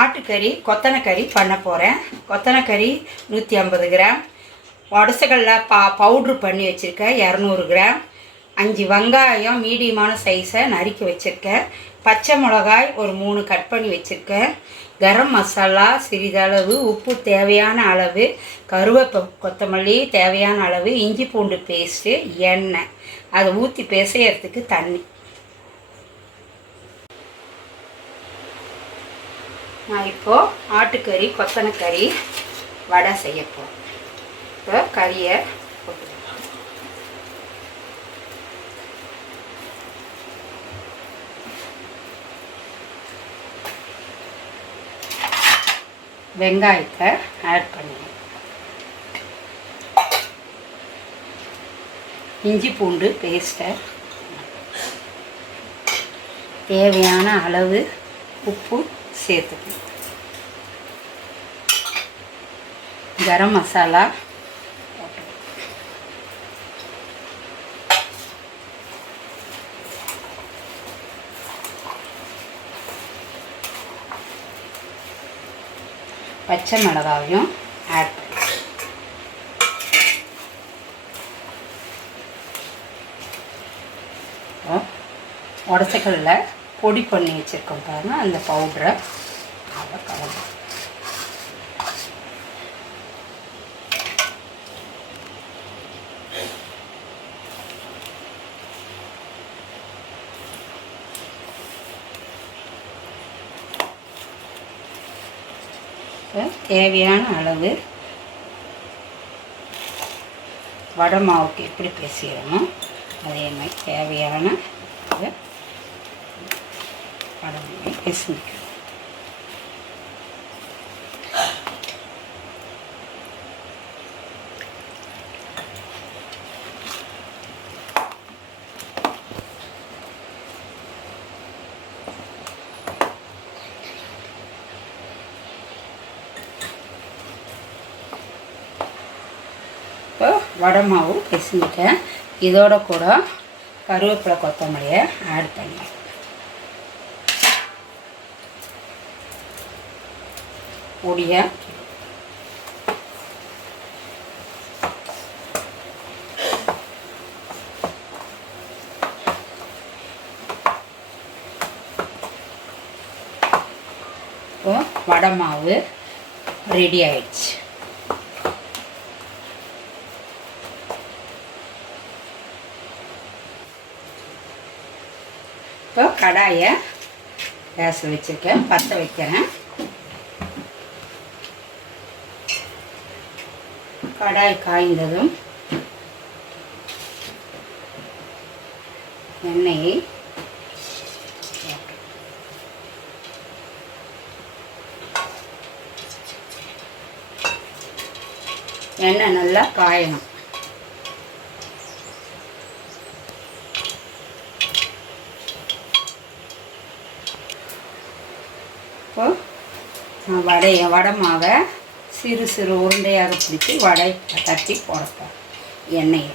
ஆட்டுக்கறி கொத்தனைக்கறி பண்ண போகிறேன் கொத்தனைக்கறி நூற்றி ஐம்பது கிராம். உடசக்கல்ல பா பவுட்ரு பண்ணி வச்சுருக்கேன் இரநூறு கிராம். அஞ்சு வெங்காயம் மீடியமான சைஸை நறுக்கி வச்சுருக்கேன். பச்சை மிளகாய் ஒரு மூணு கட் பண்ணி வச்சுருக்கேன். கரம் மசாலா சிறிதளவு உப்பு தேவையான அளவு கருவேப்ப கொத்தமல்லி தேவையான அளவு இஞ்சி பூண்டு பேஸ்ட்டு எண்ணெய். அதை ஊற்றி பிசையறதுக்கு தண்ணி. நான் இப்போது ஆட்டுக்கறி கொத்தனக்கறி வடை செய்ய போகிறேன் இப்போ கறியை போட்டு வெங்காயத்தை ஆட் பண்ணுவேன் இஞ்சி பூண்டு பேஸ்ட்டை தேவையான அளவு உப்பு சேர்த்துக்கணும் கரம் மசாலா. பச்சை மிளகாவையும் ஆட் பண்ணி உடச்சக்கல்ல பொடி பண்ணி வச்சுருக்கோம் பாருங்க அந்த பவுட்ரை அதை கலந்து. தேவையான அளவு வடை மாவுக்கு எப்படி பேசிடணும் அதே மாதிரி தேவையான அளவு வடை இப்போ வடை மாவு பிசைஞ்சிட்டேன். இதோட கூட கருவேப்பிலை கொத்தமல்லியை ஆட் பண்ணி பொடியாக இப்போ வடை மாவு ரெடி ஆயிடுச்சு. இப்போ கடாயை கேஸ் வச்சுருக்கேன் பற்ற வைக்கிறேன். கடாய் காய்ந்ததும் எண்ணெயை எண்ணெய் நல்லா காயணும். இப்போ வடைய வடை மாவை சிறு சிறு உருண்டையாக பிடிச்சி வடை தட்டி போடப்போம். எண்ணெயை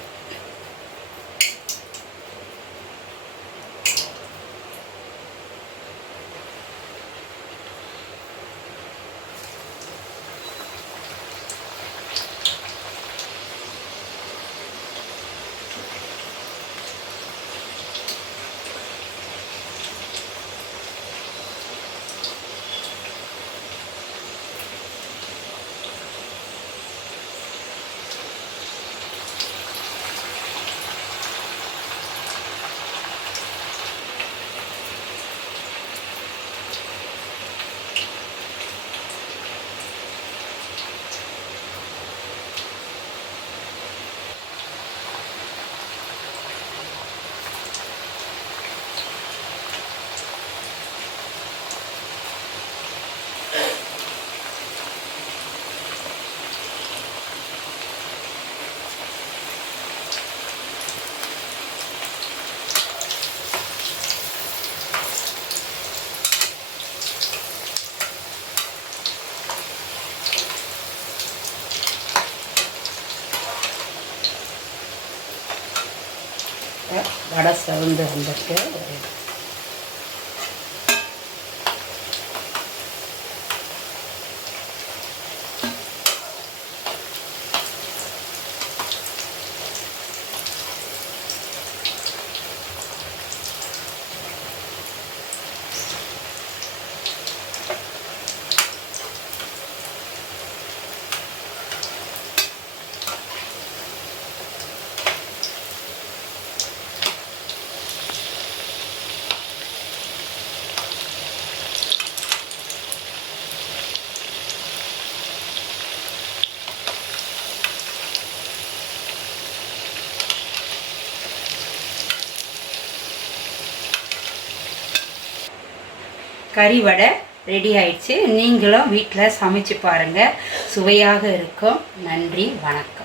வடை செவந்து வந்துட்டு கறி வடை ரெடி ஆயிடுச்சு. நீங்களும் வீட்டில் சமைச்சு பாருங்கள் சுவையாக இருக்கும். நன்றி. வணக்கம்.